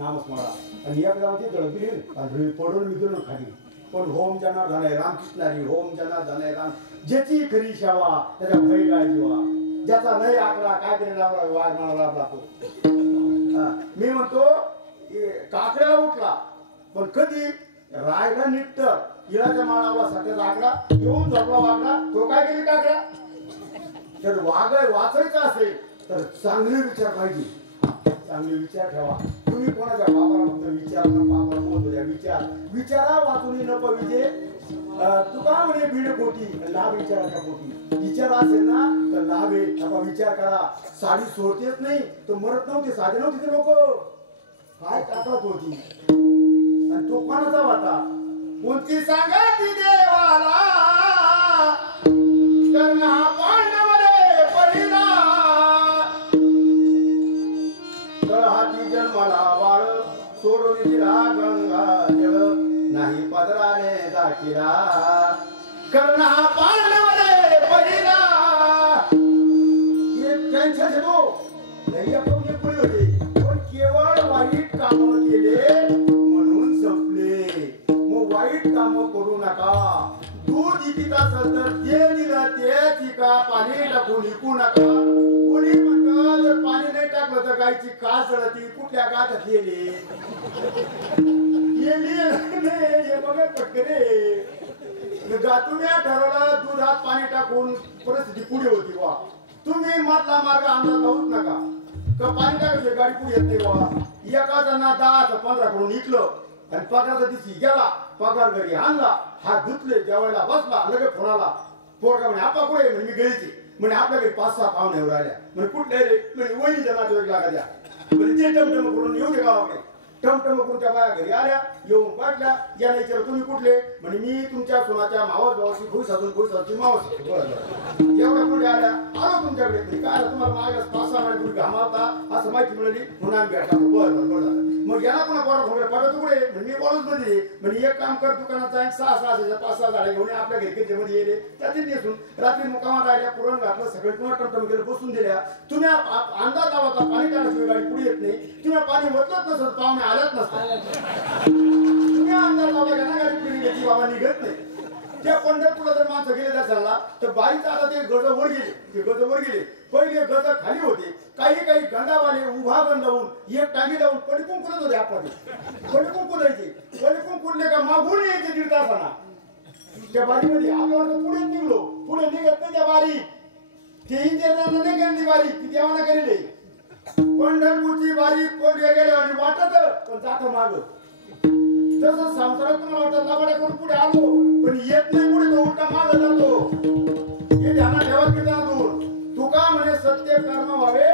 नामस्मरा आणि एकदा ते गळती आणि पडून मिळून खाली पण होम जाणार झालाय रामकृष्णारी होम जाणार झालाय राम ज्याची खरी सेवा त्याचा भय काय जीवा ज्याचा नाही आकडा काय तरी वाघ म्हणाला जातो मी म्हणतो काकड्याला उठला पण कधी रायला नीट इळाच्या माळाला सध्याचा आकडा येऊन झोपला वागला तो काय केली काकड्या तर वाचायचं असेल तर चांगले विचार पाहिजे चांगले विचार ठेवा तुम्ही कोणाच्या बाबाला फक्त विचार बाबाला बोलतो द्या विचारा वाचून न पविजे तू का म्हणे बीड कोटी लाभ विचाराच्या कोटी विचार असेल ना तर लाभ आहे आता विचार करा साडी सोडतेच नाही तर मरत नव्हते साधे नव्हते ते लोक काय टाकत होती आणि तो कोणाचा वाटा कोणती सांगा ती देवाला करणा पांडवरे पहिला हाती जन्माला बाळ सोडून दिला गंगा जळ नाही पदराने दाखिला करणा पांडवरे पहिला एक त्यांच्या जगो नाही आपण पुढे होते पण केवळ वाईट काम केले म्हणून संपले मग वाईट काम करू नका दूध इकित असेल तर ते दिलं ते इका पाणी टाकून इकू नका कोणी म्हणतं जर पाणी नाही टाकलं तर गायची का जळती कुठल्या गाठात गेली हे बघा पटकरे तुम्ही ठरवलं दुधात पाणी टाकून परिस्थिती पुढे होती वा तुम्ही मधला मार्ग अंदाज लावूच नका का पाणी टाकायचे गाडी पुढे येत नाही वा एका जणा 10-15 करून इकलं आणि पगाराचा दिवशी गेला पगार घरी आणला हात धुतले जेवायला बसला लगेच फोनाला पोरगा म्हणे आपा पुढे म्हणे मी गेलीची म्हणे आपल्या घरी 5-6 पाहुणे राहिल्या म्हणे कुठले रे म्हणे वहिनीच्या नातेवाईक लागा द्या म्हणजे ते टमटम करून येऊ दे गावाकडे टमटम करून त्या बाया घरी आल्या येऊन वाटल्या याला विचार तुम्ही कुठले म्हणे मी तुमच्या सोनाच्या मावस भावाची भुईसाची मावस एवढ्या पुढे आल्या आलो तुमच्याकडे काय तुम्हाला मागास 5-6 महिने घामावता असं माहिती मिळाली म्हणून आम्ही भेटा बरं मग याला कोणा बरोबर पाठवतो कुठे मी बोलत मध्ये म्हणजे एक काम कर दुकानात जाईन 6-6 झाडे घेऊन आपल्या घरी किती येले त्यातील नेसून रात्री मुकामात राहिल्या पुरण घातलं सगळे पुन्हा टमटम गेलं बसून दिल्या तुम्ही अंदाज लावता पाणी टाकण्याशिवाय गाडी पुढे येत नाही तुम्ही पाणी वतलत नसत पाहुणे आल्याच नसतात तुम्ही अंदाज लावला का ना गाडी पुढे गेली बाबा निघत नाही त्या पंढरपूरला जर माणसं गेले दर्शनाला तर बाईचा आता ते गज वर गेले पहिले गज खाली होते काही गंधावाले उभा गंध होऊन एक टांगी लावून पडकून कुठत होते आपण पडकून कुठायचे पडकून कुठले का मागून यायचे 1.5 तासाना त्या बारीमध्ये आपण पुढे निघलो पुढे निघत नाही त्या बारी ते इंजिनियरना नाही केली बारी ती देवाना केलेली पंढरपूरची बारी कोणत्या गेल्या आणि वाटत पण जात माग तसं संसारात तुम्हाला वाटत लाबाड्या करून पुढे आलो पण येत नाही पुढे तो उलटा माग जातो हे ध्यानात ठेवा कीर्तनातून तुका म्हणे सत्य कर्म व्हावे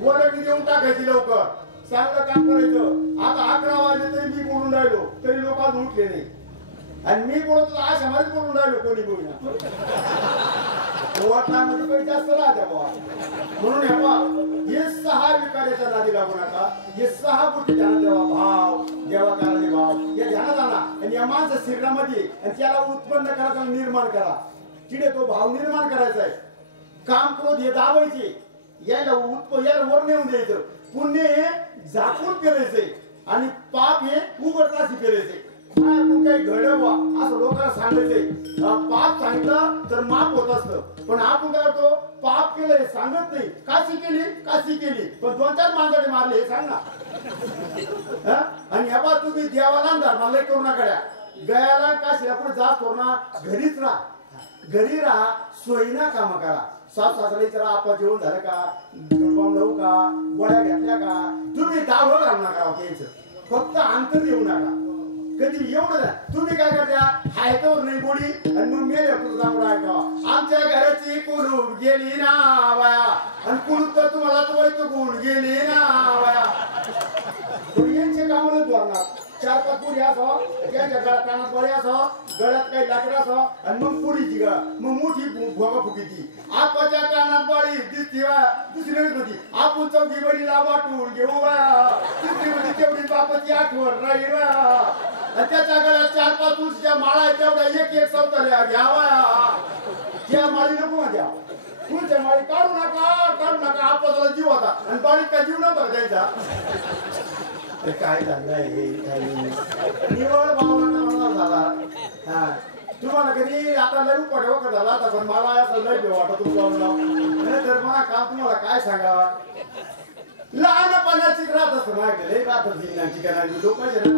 वरगी देऊन टाकायची लवकर चांगलं काम करायचं आता 11 वाजले तरी मी बोलून राहिलो तरी लोक आज उठले नाही आणि मी बोलतो अशा मध्ये बोलून राहिलो कोणी बोलणार वाटण्यामध्ये काही जास्त राहत्या बाबा म्हणून हे 6 विकाराच्या नादी लागू नका हे 6 गोष्टी ध्यानात ठेवा भाव देवाकाराने भाव या ध्यानात आणा आणि या माणसं शरीरामध्ये आणि त्याला उत्पन्न करायचा निर्माण करा तिथे तो भाव निर्माण करायचा आहे काम क्रोध हे दाबायचे याला वर नेऊन द्यायचं पुण्य झाकून करायचंय आणि पाप हे उघडताशी करायचे आपण काही घडवा असं लोकांना सांगायचंय पाप सांगितलं तर माफ होत असतं पण आपण काय करतो पाप केलं हे सांगत नाही काशी केली पण 2-4 माणसाने मारले हे सांग ना आणि ह्या बात तुम्ही देवाला धर्माला करू नका गयाला काशीला पुढे जात ना घरी राहा सोयीना काम करा साफ सासरा विचारा आपण जेवण झालं का दुर्बाम लावू का गोळ्या घेतल्या का तुम्ही दावं घालू नका त्यांचं फक्त अंतर येऊ नका कधी एवढं तुम्ही काय करता हायतवर नाही गोडी आणि मग मेले तुझा ऐकावा आमच्या घराची कुलूप गेली ना बाया आणि कुलूप तर तुम्हाला तो गुण गेली ना बाया यांचे कामाला धरणार 4-5 पुरी असावं त्यांच्या गळ्यात कानात बळी असावं गळ्यात काही लाकडं असावं आणि मग पुरीची गळा मग मोठी भोगा फुकीची आपाच्या कानात बळी दिसती दुसरी होती आपण चौकी बळीला वाटून घेऊ तिसरी होती तेवढी बापाची आठवण राहील आणि त्याच्या गळ्यात 4-5 तुळशीच्या माळा तेवढ्या एक सवताल्या घ्यावा त्या माळी नको द्या तुळच्या माळी काढू नका आपल्याला जीव होता आणि बाळीत काय जीव नव्हता द्यायचा काय झालंय निवड भावना झाला हा तुम्हाला कधी आता लय पडे वखर झाला आता पण मला असं लय भेव वाटत तुमच्या तर मला काम तुम्हाला काय सांगावा लहानपणाचीच राहत असतं माझ्याकडे राहत जिंकण्याची कारण लोकांचे ना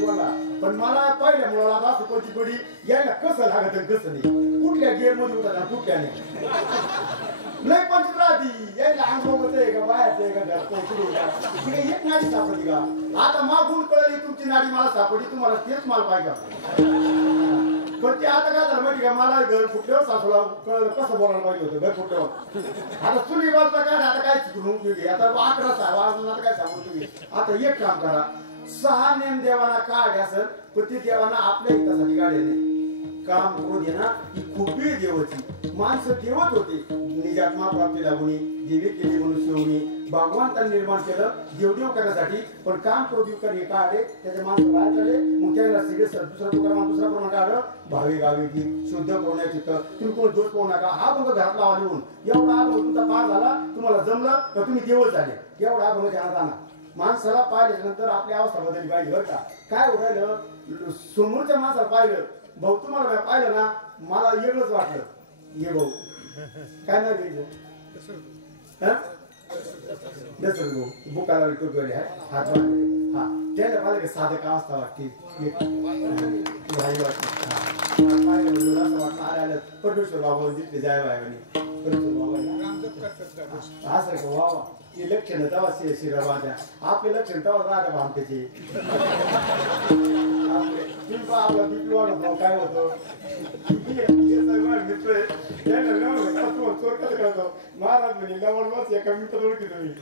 बोला पण मला पहिल्या मुलाला असं कोणती पडी यायला कसं लागत कसं नाही कुठल्या गेअर मध्ये उतरणार कुठल्या नाही लय पंचित राहती यायला अंगोबत आहे का बाहेरचं आहे का घरचं तिकडे एक नाडी सापडली का आता मागून कळली तुमची नाडी मला सापडली तुम्हाला तेच माल पाहिजे पण ते आता काय झालं माहिती का मला घर फुटल्यावर सासूला कळलं कसं बोलायला पाहिजे होतं घर फुटल्यावर आता चुली वाजता काय आता काय चुकून उपयोगी आता 11 वाजून आता काय सांगू तुम्ही आता एक काम करा 6 नेम देवाना काढ असेल पण ते देवाना आपल्या हितासाठी काढले नाही काम करू दे ना ही खूपी देवाची माणसं देवत होते निजात्मा प्राप्ती लागुनी देवी केली मनुष्य होणी भगवंतांनी निर्माण केलं देवदेव करण्यासाठी पण काम करू हे काढे त्याचे माणसं बाहेर काढले मग त्याला सिरियस दुसरा प्रमाण काढलं भावी गावी की शुद्ध करून चित्त तुम्ही कोण दोष पाहू नका हा तुमचा घरात लावा लिहून एवढा तुमचा पार झाला तुम्हाला जमलं तर तुम्ही देवच झाले एवढा बघ ध्यानात आणा माणसाला पाहिल्याच्या नंतर आपली अवस्था बदलली पाहिजे बरं का काय उडायलं समोरच्या माणसाला पाहिलं भाऊ तुम्हाला पाहिलं ना मला वेगळंच वाटलं ये भाऊ काय नाही घ्यायचं दसर भाऊ बुकाला टोटवले हात हा त्याला पाहिलं साधं का असता वाटते परमेश्वर बाबा जिथे जाय बाय असं का वा ते लक्षण तेव्हा शिराबाद्या आपले लक्षण तेव्हा राहते भामतेचे आपला बिपलो काय होतं मित्र चोर कसं करतो महाराज म्हणे लवण बस एका मिनिटात ओळखी तुम्ही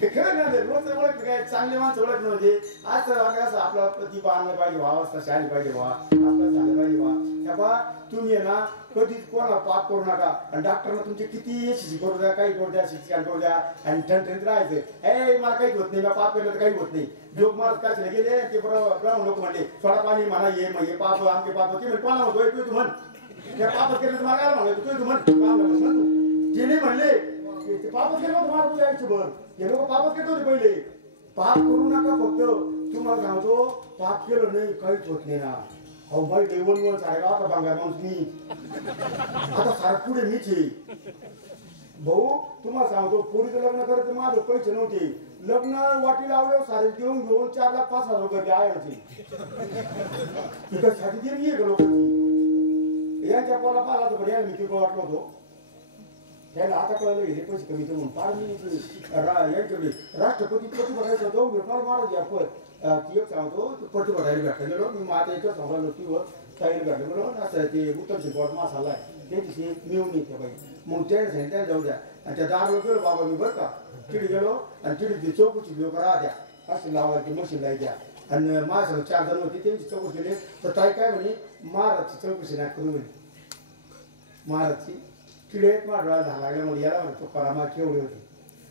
ते खरं नाही रोज ओळख काय चांगले माणसं ओळख नव्हते आज असं आपला प्रतिभा आणलं पाहिजे व्हा अवस्था शाली पाहिजे व्हा आपलं झालं पाहिजे व्हा तेव्हा तुम्ही ना कधीच कोणाला पाप करू नका आणि डॉक्टरला तुमचे किती शिशी करू द्या काही करू द्या शिक्षण करू द्या आणि ठणठणीत राहायचं ए मला काहीच होत नाही मला पाप केलं तर काही होत नाही जोग महाराज काशीला गेले ते ब्राह्मण लोक म्हणले थोडा पाणी म्हणा ये मग हे पाप आमचे पाप ते म्हणजे कोणाला म्हणतो तू म्हण त्या पापच केलं तुम्हाला काय म्हणायचं तू म्हण ते नाही म्हणले ते पापच केलं होतं मला तुझ्या आयुष्यभर हे लोक पापच केले होते पहिले पाप करू नका फक्त तुम्हाला सांगतो पाप केलं नाही काहीच होत नाही ना अहो बाई देवण सारेगा आता बांगा माणूस मी आता सारख पुढे मीच आहे भाऊ तुम्हाला सांगतो पोरीचं लग्न करायचं माझं पैसे नव्हते लग्न वाटी लावलं सारे देऊन घेऊन 4,05,000 रुपये आहे साठी देणी आहे का लोकांची यांच्या पोला पाला तर यायला मी तिकडं वाटलो होतो त्याला आता कळलं हे पैसे कमी देऊन फार मी यांच्याकडे राष्ट्रपती प्रतिभटायचं जाऊन भेटणार महाराज आपण ती एक सांगतो प्रतिभटायला भेटायला गेलो मी माझ्या याच्यावर सांगला नोटीवर ताईला भेटलं म्हणून असं ते उत्तर शिकवत मसाला आहे त्याची मिळून येते बाई मग त्याने सांगितलं जाऊ द्या आणि त्या दारवर गेलो बाबा मी बरं का तिथे गेलो आणि तिथे ती चौकशी लोक राहत्या असं लावायची मशीन लायच्या आणि माझ्या 4 जण होती त्यांची चौकशी केली तर ताई काय म्हणे महाराजची चौकशी नाही करू म्हणे महाराजची किडे डोळा झाला लागल्यामुळे याला म्हणतो परामा केवढे होते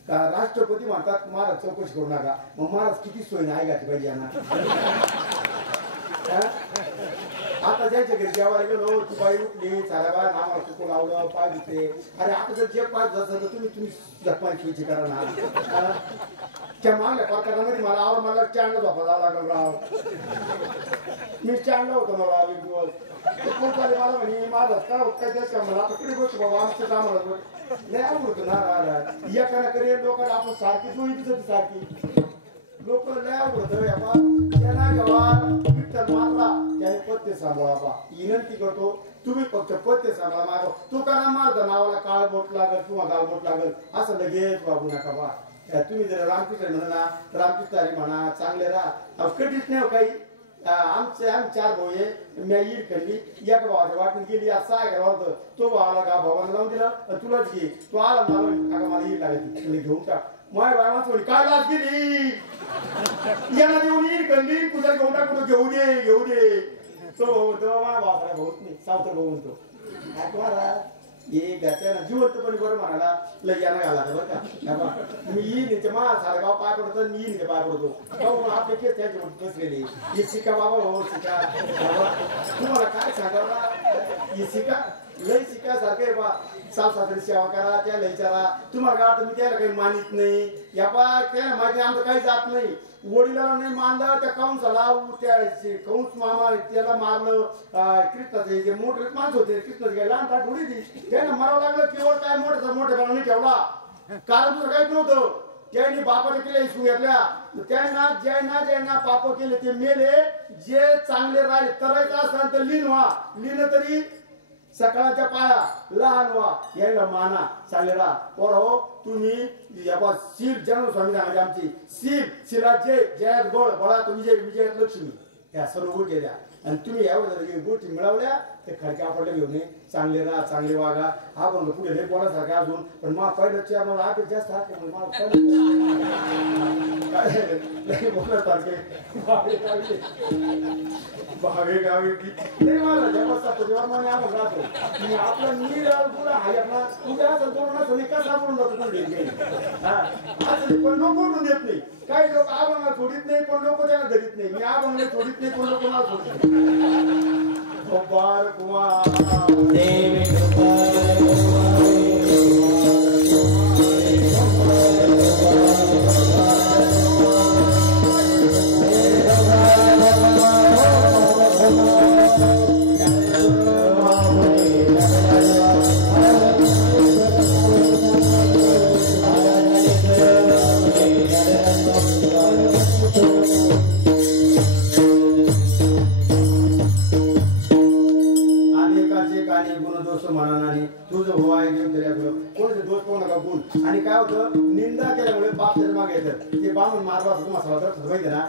का राष्ट्रपती म्हणतात महाराज चौकशी करू नका मग महाराज किती सोयी नाही घातली पाहिजे यांना आता ज्यांच्या घरी जेवायला गेलो ती बाई उठली साऱ्या बाय आम्हाला चुकू लावलं पाय दुखले अरे आता जर जे पाय असेल तर तुम्ही जखमाची सोयीची करा ना त्या मागल्या प्रकारामध्ये मला स्टँडला झोपा जावं लागलं राव मी स्टँडला होतो ना राव एक दिवस मला म्हणे महाराज काय होत काय द्यायचं मला आता कुठे गोष्ट बाबा आमचं कामाला लय आवडत ना एकाना करेल लोकांना आपण सारखी सोयी दिसत सारखी लोक लय आवडत त्यांना जेव्हा विठ्ठल मारला त्याने पत्ते सांभाळा बा विनंती करतो तुम्ही फक्त पत्ते सांभाळा मागो तू करा माझं नावाला काळ बोट लागल किंवा गाळ बोट लागल असं लगेच वागू नका बा तुम्ही जर रामकृष्ण म्हणा तर रामकृष्ण म्हणा चांगले राहा कधीच नाही काही आमचे 4 भाऊ आहे मी ईड खाल्ली एका भावाच्या वाटून गेली आज 6 घर होतं तो भावाला का भावाला लावून दिलं तुलाच घे तो आला मला ईड लागायची तुम्ही घेऊन टाक माझ्या बाळाच म्हणे काय लाच गेली यांना देऊन ईड खाल्ली तुझा घेऊन टाक घेऊ दे तो माझ्या भावाला भाऊच नाही सावतर भाऊ म्हणतो ये घरच्या जिवंतपणे बरं म्हणाला लय यानं घाला बरं का मी येईन मा सारा गाव पाय पडतो मी येईन पाय पडतो आपले केस त्याच्या बसलेले हे शिका बाबा हो शिका तुम्हाला काय सांगावं हे शिका लय शिकायसारखं बा सासरी सेवा करा त्याला विचारा तुम्हाला काय वाटतं मी त्याला काही मानित नाही या पा त्याला माहिती आमचं काही जात नाही वडिलाला नाही मानलं त्या कंसाला त्या कंस मामा त्याला मारलं कृष्णाचे जे मोठे माणसं होते कृष्णाचे काय लहान ताट उडी ती त्यानं मारावं लागलं केवळ काय मोठेपणा नाही ठेवला कारण तुझं काहीच नव्हतं त्यांनी बापाने केले हिसकू घेतल्या त्यांना ज्यांना पाप केले ते मेले जे चांगले राहिले करायचं असेल तर लीन व्हा लीन तरी सकाळच्या पाया लहान व्हा यायला माना चालेला पर हो तुम्ही या शिव जन्म स्वामी सांगायचे आमची शिला जयात गोळ बळात विजयात लक्ष्मी या सर्व गोष्टी द्या आणि तुम्ही यावर गोष्टी मिळवल्या ते खडके आपल्याला घेऊन चांगले राहा चांगले वागा आपण पुढे हे बोलासारखे अजून पण मग पहिल्याच्या मला आठवत जास्त बोलण्यासारखे भावे गावे ते मला जेव्हा आपण राहतो आपलं निराळ गुला आहे आपला उद्या संतोष कसा बोलून जातो पण लोक बोलून देत नाही काही लोक आबांना सोडित नाही पण लोक त्याला धरीत नाही मी आबांना सोडित नाही पण लोक मला सोडत नाही गोपाल कुमार देवी आणि काय होतं निंदा केल्यामुळे बाप मागे येतात ते बामण मारवा माहिती ना